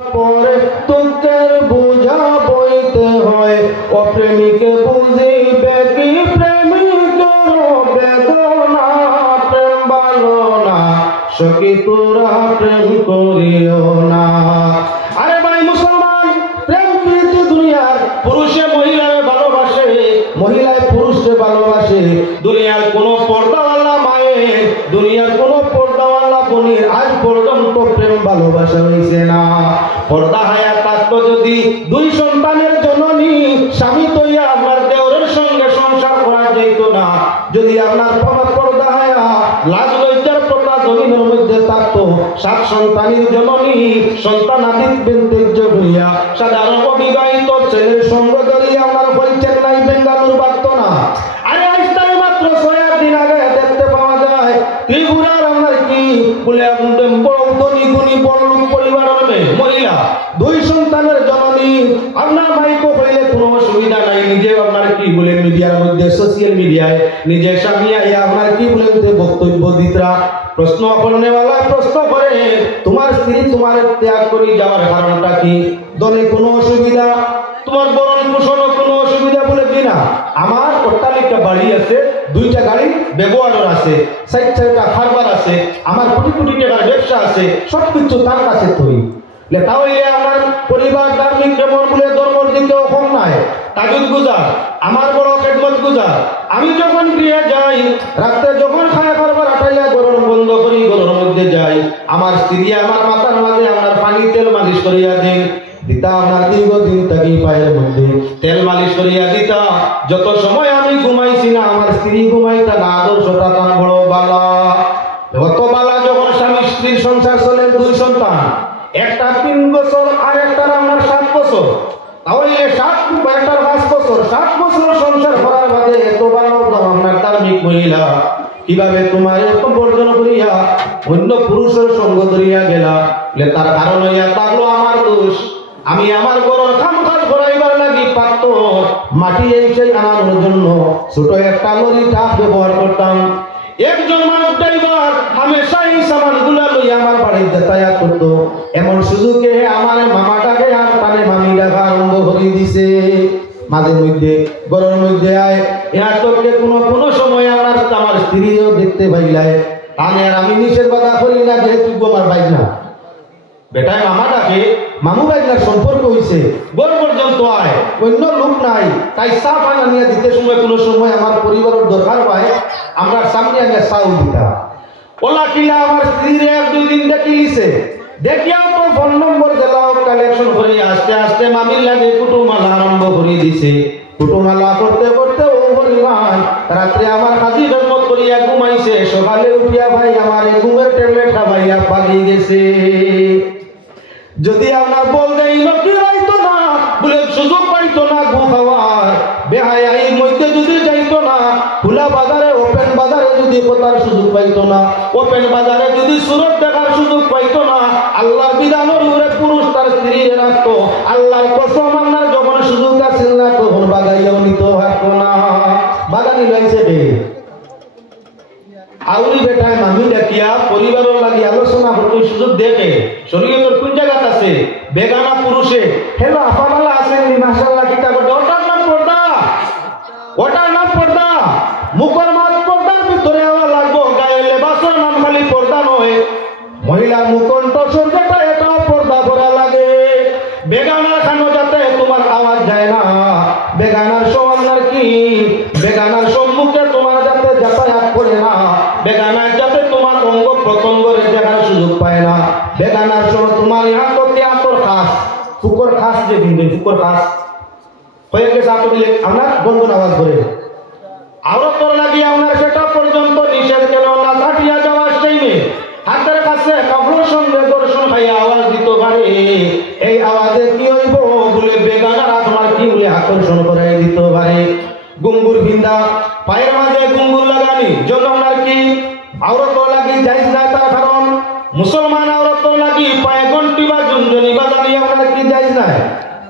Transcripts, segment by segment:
পরে দুঃখের বোঝা বইতে হয়, অপ্রেমিকে বুঝিবে কি প্রেমিকের বেদনা, প্রেম ভালো না সখী তোরা প্রেম করিও না। আরে ভাই মুসলমান, প্রেম প্রীতি দুনিয়ার পুরুষে মহিলারে ভালোবাসে, মহিলায় পুরুষকে ভালোবাসে। দুনিয়ার কোন পর্দাওয়ালা মায়ের, দুনিয়ার কোন পর্দাওয়ালা বোনের আজ পর্যন্ত প্রেম ভালোবাসা হয়েছে না। পর্দা হায়া থাকতো যদি দুই সন্তানের জননী স্বামী তৈয়া আপনার দেওরের সঙ্গে সংসার করা যেত না। যদি আপনার পর্দা হায়া লাজ লজ্জার প্রথা জমিনের মধ্যে থাকতো, 7 সন্তানের জননী সন্তানাদিক বেন্তেজ্য হইয়া সাধারণ অবিবাহিত ছেলের সঙ্গ ধরিয়া আপনার বই চেন্নাই বেঙ্গালুর বাড়ত না। আরে আজকাল মাত্র 6 দিন আগে দেখতে পাওয়া যায় ত্রিপুরার আপনার কি বলে বড় ধনী গুণী বড় লোক পরিবারের মেয়ে মহিলা, 2 সন্তানের জননী। আপনার মাইকো হইলে কোনো অসুবিধা নাই, নিজে আপনার কি বলে মিডিয়ার মধ্যে সোশ্যাল মিডিয়ায় নিজের স্বামী আইয়া আপনার কি বলে বক্তব্য দিতরা। প্রশ্ন করনেওয়ালা প্রশ্ন করে, তোমার স্ত্রী তোমার ত্যাগ করে যাওয়ার কারণটা কি? দলে কোনো অসুবিধা, তোমার বরণ পোষণও কোনো অসুবিধা বলে কিনা? আমার অট্টালিকা বাড়ি আছে, 2টা গাড়ি ব্যবহারের আছে, 60টা খারবার আছে, আমার কোটি কোটি টাকার ব্যবসা আছে, সবকিছু তার কাছে তৈরি। তাহলে আমার পরিবার ধার্মিক যেমন বলে ধর্মর দিকেও কম নাই, তাজুদ গুজার, আমার বড় খেদমত গুজার। আমি যখন গৃহে যাই, রাত্রে যখন খায় খাবার আটাইয়া গরম বন্ধ করি, গরমের মধ্যে যাই, আমার স্ত্রী আমার মাথার মাঝে আমার পানি তেল মালিশ করিয়া দেন দিতা। আমার দীর্ঘদিন থাকি পায়ের মধ্যে তেল মালিশ করিয়া দিতা। যত সময় আমি ঘুমাইছি না, আমার স্ত্রী ঘুমাইতা না। আদর্শটা তার বড় বালা, অত বালা। যখন স্বামী স্ত্রীর সংসার চলে, 2 সন্তান, একটা 3 বছর আর একটা আমার 7 বছর, তাহলে 7 বছর 7 বছর সংসার করার বাদে এত ভালো আপনার ধার্মিক মহিলা কিভাবে তোমার এত বর্জন করিয়া অন্য পুরুষের সঙ্গ ধরিয়া গেলা? তার কারণ হইয়া থাকলো আমার দোষ। আমি আমার গরুর কাম কাজ করাইবার লাগি পাত্র মাটি এসে আনানোর জন্য ছোট একটা লরি ট্রাক ব্যবহার করতাম। একজন মানুষ ড্রাইভার হামেশাই সামানগুলা লইয়া আমার বাড়িতে যাতায়াত করতো। এমন সুযোগে আমার মামাটাকে আর তানে মামি দেখা আরম্ভ করে দিছে। মাঝে মধ্যে গরমের মধ্যে আয় ইহার তোকে কোনো সময় আমার স্ত্রীও দেখতে পাইলাই, তানে আর আমি নিষেধ বাধা করি না, যেহেতু আমার বাইক না বেটায় মামাটাকে মামু বাইনার সম্পর্ক হইছে, গোল পর্যন্ত আয়, অন্য লোক নাই, তাই চা পানি নিয়ে দিতে সময় কোনো সময় আমার পরিবারের দরকার পায়, আমরা সামনে আগে চাও দিতা। ওলা কিলা আমার স্ত্রীর 1-2 দিন দেখিলিছে, দেখিয়াও তো ফোন নম্বর দিলাও কালেকশন করে আস্তে আস্তে মামির লাগে কুটুমালা আরম্ভ করে দিছে। কুটুমালা করতে করতে ও পরিমাণ রাত্রে আমার হাজি জন্মত করিয়া ঘুমাইছে, সকালে উঠিয়া ভাই আমার ঘুমের ট্যাবলেট খাবাইয়া পালিয়ে গেছে। যদি আপনার বল দেই নকি যাইতো না, বলে সুযোগ পাইতো না গু খাওয়ার, বেহায়াইর মধ্যে যদি যাইতো না, খোলা বাজারে ওপেন বাজারে যদি কোথার সুযোগ পাইতো না, ওপেন বাজারে যদি সুরত দেখার সুযোগ পাইতো না, আল্লাহর বিধানের উপরে পুরুষ তার স্ত্রী রাখতো। আল্লাহর কসম আপনার যখন সুযোগ আসছিল না, তখন বাগাইয়াও নিতে পারতো না। বাগানি লাইছে রে আউরি বেটায় মামি ডাকিয়া পরিবারের লাগি আলোচনা করতে সুযোগ দেখে শরীয়তের কোন জায়গাত আছে বেগানা পুরুষে হেলো আপামালা আছেন মাশাআল্লাহ কিতাব ওটার নাম পর্দা মুখের মাঝ পর্দার ভিতরে আওয়া লাগবো, গায়ে লেবাসের নাম খালি পর্দা নয়, মহিলার মুখণ্ঠ সূর্যটা এটাও পর্দা করা লাগে। বেগানার খানো যাতে তোমার আওয়াজ যায় না, বেগানার সমানার কি বেগানার সম্মুখে তোমার যাতে যাতায়াত করে না, বেগানার যাতে তোমার অঙ্গ প্রত্যঙ্গের দেখার সুযোগ পায় না, বেগানার সময় তোমার ইহা করতে আতর খাস ফুকর খাস যে দিন ফুকর খাস হয়ে গেছে আতর দিলে আমরা গন্ধন আওয়াজ করে আওরতর লাগি আপনার সেটা পর্যন্ত নিষেধ কেন না কাটিয়া যাওয়ার টাইমে হাতের কাছে কাপড়ের সঙ্গে দর্শন খাইয়া আওয়াজ দিত পারে। এই আওয়াজে কি হইব বলে বেগানারা তোমার কি বলে আকর্ষণ করে দিত পারে। গুঙ্গুর ভিন্দা পায়ের মাঝে গুঙ্গুর লাগানি যখন আর কি আওরত লাগি যাইজ না, তার কারণ মুসলমান আওরত লাগি পায়ে ঘন্টি বা ঝুনঝুনি বাজানি আপনার কি যাইজ না,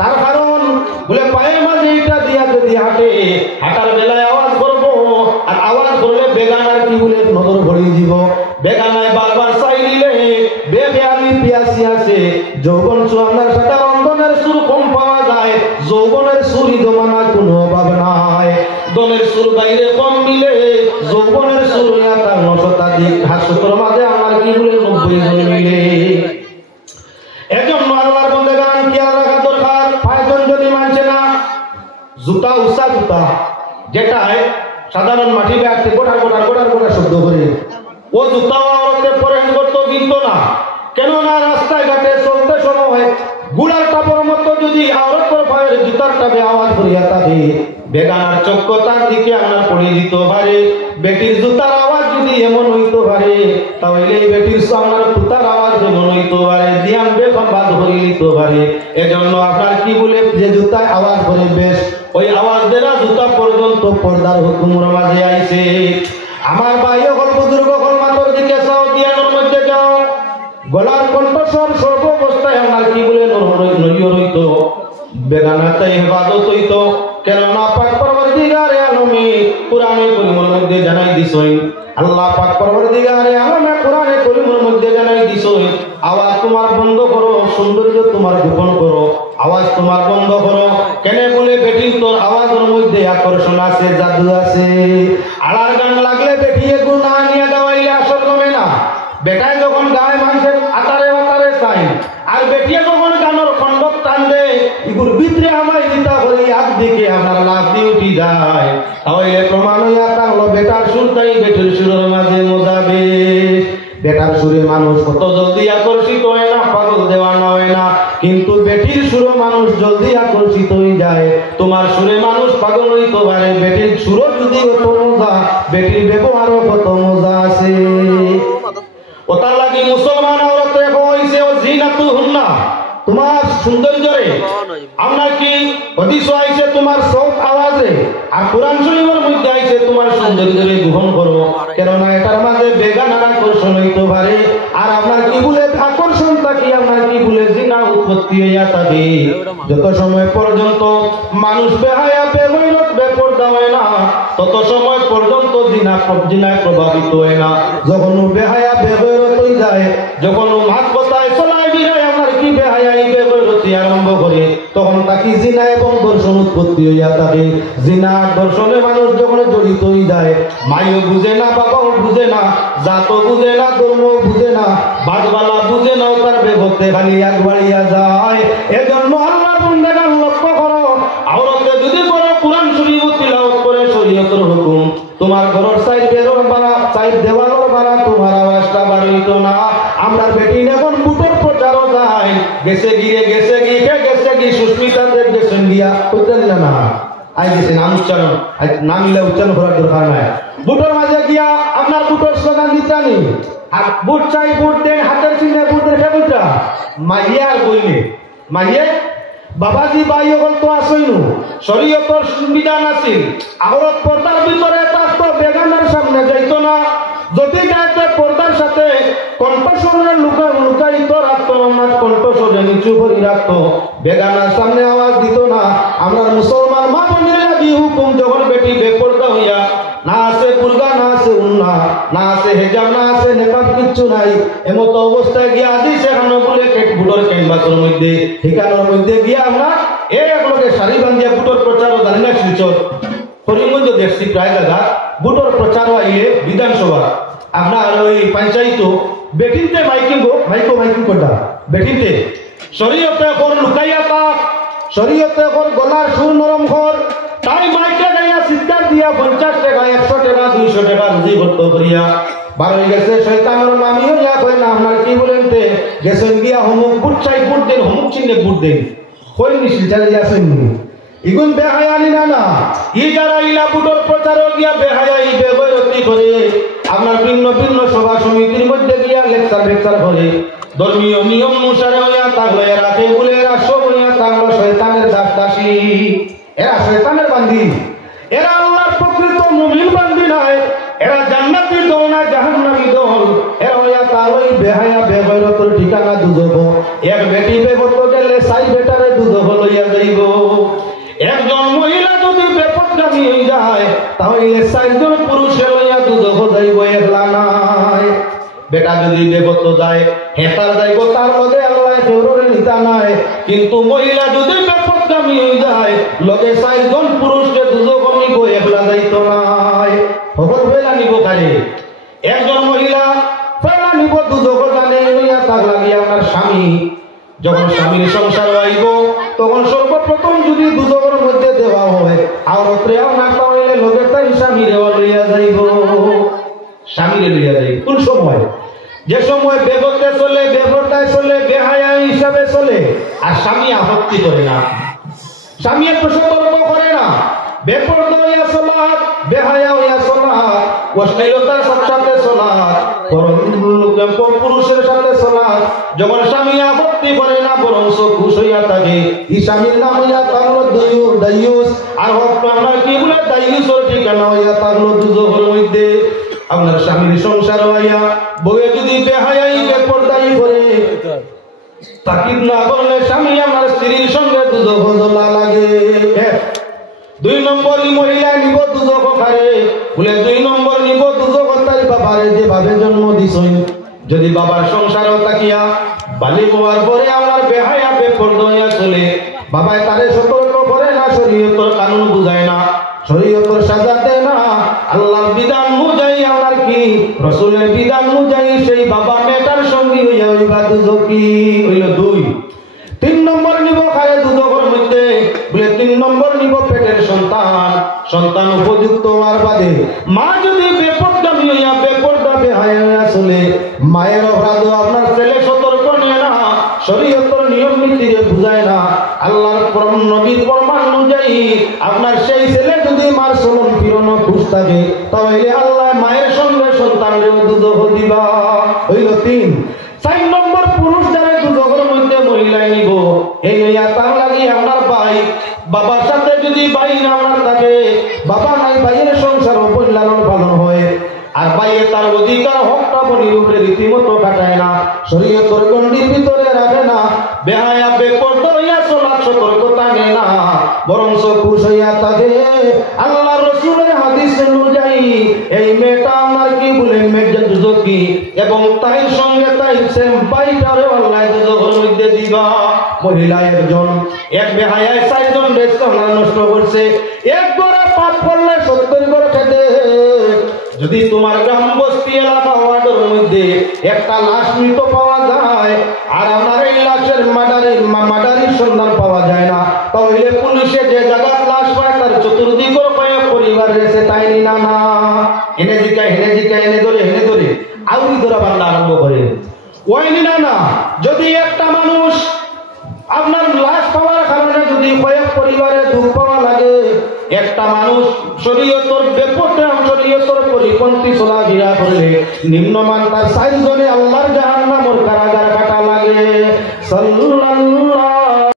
তার কারণ বলে পায়ের মাঝে এটা দিয়া যদি হাঁটে হাঁটার বেলায় আওয়াজ করবো, আর আওয়াজ করলে বেগানার কি বলে নজর ভরি দিব। বেগানায় বারবার চাই নিলে বেখেয়ালি পিয়াসি আছে যৌবন আপনার সাধারণ দনের সুর কম পাওয়া যায়, যৌবনের সুরি জমানার কোনো অভাব নাই। দনের সুর বাইরে কম মিলে, যৌবনের সুর তার 9 শতাধিক, হাস্যতর মাঝে আমার কি বলে 90 জন মিলে। এজন্য আল্লাহর বান্দাগান খেয়াল রাখা দরকার। পায়জন যদি মানছে না, জুতা উষা জুতা যেটায় সাধারণ মাটি ব্যাগতে গোটার গোটার গোটার গোটার শব্দ করে, ও জুতা অর্থে পরে করতেও কিন্তু না। কেননা রাস্তায় ঘাটে চলতে সময় গুড়ার টাপের মতো যদি আওরতের পায়ের জুতার টাপে আওয়াজ করিয়া থাকে, বেগানার চক্র তার দিকে আমরা পড়ে দিত পারে। বেটির জুতার আওয়াজ যদি এমন হইতে পারে, তাহলে বেটির সামনার জুতার আওয়াজ এমন হইতে পারে, দিয়ান বেগম বাদ হয়ে দিতে পারে। এজন্য আপনার কি বলে যে জুতায় আওয়াজ করে বেশ, ওই আওয়াজ দেওয়া জুতা পর্যন্ত পর্দার হুকুমের মাঝে আইছে। আমার ভাই হল বুজুর্গ হল মাথার দিকে চাও, দিয়ানোর মধ্যে যাও, গলার কণ্ঠস্বর সর্বাবস্থায় আমার কি বলে নড়িয়ে রইত, বেগানাতে হেফাজত হইত। কেননা পাক পরবর্তীকারে আলমে কুরআনে কারীমের মধ্যে জানাই দিছই, আল্লাহ পাক পরবর্তীকারে আলমে কুরআনে কারীমের মধ্যে জানাই দিছই, আওয়াজ তোমার বন্ধ করো, সৌন্দর্য তোমার গোপন করো, আওয়াজ তোমার বন্ধ করো। কেন বলে বেটির তোর আওয়াজের মধ্যে আকর্ষণ আছে, জাদু আছে। আড়ার গান লাগলে বেটিয়ে গুণ না নিয়ে গাওয়াইলে আসর কমে না। বেটায় যখন গায়ে মানুষের আতারে বাতারে চাই, আর বেটিয়ে যখন গানের খণ্ডক টান দেয়, এগুলোর ভিতরে আমায় চিন্তা করি একদিকে আমার লাভ দিয়ে উঠি যায়। তাহলে প্রমাণ হইয়া থাকলো বেটার সুরটাই বেটির সুরের মাঝে মজাবে। বেটার সুরে মানুষ কত জলদি আকর্ষিত হয় না, পাগল দেওয়ানা হয় না, কিন্তু বেটির সুরে মানুষ জলদি আকর্ষিত হয়ে যায়। তোমার সুরে মানুষ পাগল হইতে পারে, বেটির সুরও যদি কত মজা, বেটির ব্যবহারও কত মজা আছে। ওটার লাগি মুসলমান আওরতে হইছে ও জিনাতুহুন্না, তোমার সৌন্দর্যরে আমরা কি হাদিস আইছে তোমার সব আওয়াজে, আর কোরআন শরীফের মধ্যে আইছে তোমার সৌন্দর্যরে গ্রহণ করো। কেননা এটার মাঝে বেগানার আকর্ষণ হইতে পারে, আর আপনার কি বলে আকর্ষণ থাকি আপনার কি বলে জিনা উৎপত্তি হইয়া থাকে। যত সময় পর্যন্ত মানুষ বেহায়া বেগৈরত বেপরদা হয় না, তত সময় পর্যন্ত জিনায় প্রভাবিত হয় না। যখন বেহায়া বেগৈরত হয়ে যায়, যখন মাত কথায় চলায় বিরায় আমার কি বেহায়া বেগৈরতি আরম্ভ করে, তখন তাকে জিনা এবং দর্শন উৎপত্তি হইয়া থাকে। জিনা দর্শনে মানুষ যখন জড়িত হয়ে যায়, মাইও বুঝে না, বাবাও বুঝে না, জাতও বুঝে না, ধর্ম বুঝে না, বাদবালা বুঝে না, তার বেভক্তে খালি এক বাড়িয়া যায়। এজন্য আল্লাহর বান্দাগণ লক্ষ্য করো, আওরতে যদি করো কুরআন শরীফ তিলাওয়াত করে শরীয়তের হুকুম, তোমার ঘরের সাইড বেরোর বাড়া, সাইড দেওয়ালের বাড়া, তোমার আওয়াজটা বাড়িত না। আমরা বেটি এখন বুটের প্রচারও যায়, গেছে গিয়ে সুস্মিতাদের গেছেন গিয়া করতেন না, আই গেছে নাম উচ্চারণ, নাম মিলে উচ্চারণ করার দরকার নাই। বুটের মাঝে গিয়া আপনার বুটের স্লোগান দিতানি, আর বুট চাই বুট দেন, হাতের চিহ্নে বুট দেন, বুটটা মাইয়া আর বইলে মাইয়ে বাবাজি বাই হল তো আসইনু, শরীয়তের বিধান আছিল, আওরত পর্দার ভিতরে থাকতো, বেগানার সামনে যাইতো না। যদি যাইতে পর্দার সাথে কণ্ঠস্বরে লুকায়িত রাখতো, আমার কণ্ঠস্বরে নিচু করে রাখতো, বেগানার সামনে আওয়াজ দিত না। আমরা মুসলমান মা বোনের লাগি হুকুম, যখন বেটি বেপর্দা হইয়া না আছে বুরগা, না আছে উন্না, না আছে হেজাব, না আছে নেকাব, কিচ্ছু নাই, এমত অবস্থায় গিয়া আজি সেখানে বলে বুটোর ক্যানভাসের মধ্যে ঠিকানার মধ্যে গিয়া আমরা এক লোকে শাড়ি বান্ধিয়া বুটোর প্রচারও জানি না শিলচর করিমগঞ্জ দেখছি প্রায় জায়গা বুটোর প্রচারও আইলে বিধানসভা আপনার ওই পঞ্চায়েত বেটিনতে মাইকিং করতা বেটিনতে শরীয়তে কর লুকাইয়া তাক, শরীয়তে কর গলার সুর নরম কর, তাই মাইকে গাইয়া চিৎকার দিয়া 50 টাকা 100 টাকা 200 টাকা রুজি করতে করিয়া বার হয়ে গেছে। শয়তানের মামি হইয়া কয় না আপনার কি বলেন তে গেছেন গিয়া হমুক বুট চাই বুট দেন, হমুক চিহ্নে বুট দেন, কই নিছিল চালিয়ে যাচ্ছেন ইগুন বেহায়ানি না ই যারা ইলা বুটোর প্রচার গিয়া বেহায়াই বেগৈরতি করে আপনার ভিন্ন ভিন্ন সভা সমিতির মধ্যে গিয়া লেকচার করে, ধর্মীয় নিয়ম অনুসারে হইয়া থাকলো, এরা বলে এরা সব হইয়া থাকলো শয়তানের দাসদাসী, এরা শয়তানের বান্দি, এরা আল্লাহর প্রকৃত মুমিন বান্দি নয়, এরা জান্নাতি দল না জাহান্নামী দল, এরা হইয়া থাকলো বেহায়া বেগৈরতের ঠিকানা দুজব। এক বেটি বেগত গেলে সাই বেটারে দুজব লইয়া যাইব। একজন মহিলা যদি বেপরগামী হয়ে যায়, তাহলে 4 জন পুরুষে লইয়া দুজব যাইব, একলা নাই। বেটা যদি বেগত যায় হেতার যাইব, তার মধ্যে আল্লাহ জরুরি চিন্তা নাই, কিন্তু মহিলা যদি বেপরদামি হয়ে যায় লগে 4 জন পুরুষকে দুজক নিব, একলা যাইত নাই। সকল হইলা নিব কারে? একজন মহিলা ফেলা নিব দুজক জানে হইয়া তার লাগি আপনার স্বামী যখন স্বামীর সংসার আইব তখন সর্বপ্রথম যদি দুজকের মধ্যে দেওয়া হয় আওরতরে আপনার তাহলে লোকের তাই স্বামীরে লইয়া যাইব, স্বামীরে লইয়া যাইব। কোন সময়? যে সময় বেগতে চলে, বেপরদায় চলে, বেহায়া হিসাবে চলে, আর স্বামী আপত্তি করে না, স্বামী একটু সতর্ক করে না। বেপরদা হইয়া চলাত, বেহায়া হইয়া চলাত, অশ্লীলতার সাথে চলাত, পুরুষের সাথে চলাত, যখন স্বামী আপত্তি করে না বরং খুশ হইয়া থাকে, এই স্বামীর নাম হইয়া থাকলো দাইয়ুস। আর আপনার কি বলে দাইয়ুসের ঠিকানা হইয়া থাকলো দুজকের মধ্যে। আপনার স্বামীর সংসার হইয়া বউয়ে যদি বেহায়াই বেপরদাই করে তাকিদ না করলে স্বামী আমার স্ত্রীর সঙ্গে দুজক জ্বলা লাগে। 2 নম্বর মহিলা নিব দুজক খারে বলে 2 নম্বর নিব দুজক তার বাবারে যেভাবে জন্ম দিছই। যদি বাবার সংসারও তাকিয়া বালি হওয়ার পরে আমার বেহায়া বেপরদা হইয়া চলে, বাবায় তারে সতর্ক করে না, শরীয়তের কানুন বুঝায় না, শরীয়তের সাজা দেয় না, আল্লাহর বিধান অনুযায়ী আমার কি রাসূলের বিধান অনুযায়ী সেই বাবা মেয়েটার সঙ্গী হইয়া হইবা দুজকি হইল 2। 3 নম্বর নিব খায় দুজকের মধ্যে বলে 3 নম্বর নিব পেটের সন্তান। সন্তান উপযুক্ত হওয়ার বাদে মা যদি বেপরদামি হইয়া বেপরদা বেহায়া হইয়া চলে, মায়ের অপরাধ আপনার ছেলে সতর্ক নিয়ে না, শরীয়তের নিয়ম নীতিরে বুঝায় না, আল্লাহর নবীর ফরমান অনুযায়ী আপনার সেই ছেলে যদি মার চলন ফিরনো খুশ থাকে তাহলে আল্লাহ মায়ের সঙ্গে সন্তানের দুজক দিবা হইল 3। 4 নম্বর পুরুষ যারা দুজকের মধ্যে মহিলায় নিব, এই হইয়া তার লাগি আপনার ভাই, বাবার সাথে যদি ভাই না আপনার থাকে, বাবা নাই ভাইয়ের সংসার উপর লালন পালন হয়, আর ভাইয়ের তার অধিকার হকটা বলির উপরে রীতিমতো কাটায় না, শরীয়তের গণ্ডির ভিতরে রাখে না, বেহায়া বেপরদা হইয়া চলার সতর্কতা নেয় না, বরং খুশ হইয়া থাকে। আল্লাহ রাসূলের হাদিস অনুযায়ী এই মেয়েটা আমার কি বলে মেয়েটা দুজকি এবং তাই সঙ্গে তাই সেম বাইটারে আল্লাহ দুজকের মধ্যে দিবা। মহিলা একজন, এক বেহায়ায় 4 জন বেশি নষ্ট করছে, একবারে পাপ করলে 70 করে খেতে। যদি তোমার গ্রাম বস্তি এলাকা ওয়ার্ডের মধ্যে একটা লাশ মৃত পাওয়া যায় আর আমার এই লাশের মার্ডারির সন্ধান পাওয়া যায় না, তাহলে পুলিশে যে জায়গায় লাশ পায় তার চতুর্দিক পরিবার রয়েছে তাই না না এনে জিকায় এনে ধরে আউরি ধরা বাংলা আরম্ভ করে ওই না না। যদি একটা মানুষ আপনার লাশ পাওয়ার কারণে যদি কয়েক পরিবারে দুঃখ পাওয়া লাগে, একটা মানুষ শরীয়তের বেপরদা শরীয়তের পরিপন্থী চলাফেরা করলে নিম্নমান তার 4 জনে আল্লাহর জাহান্নামের কারাগার কাটা লাগে।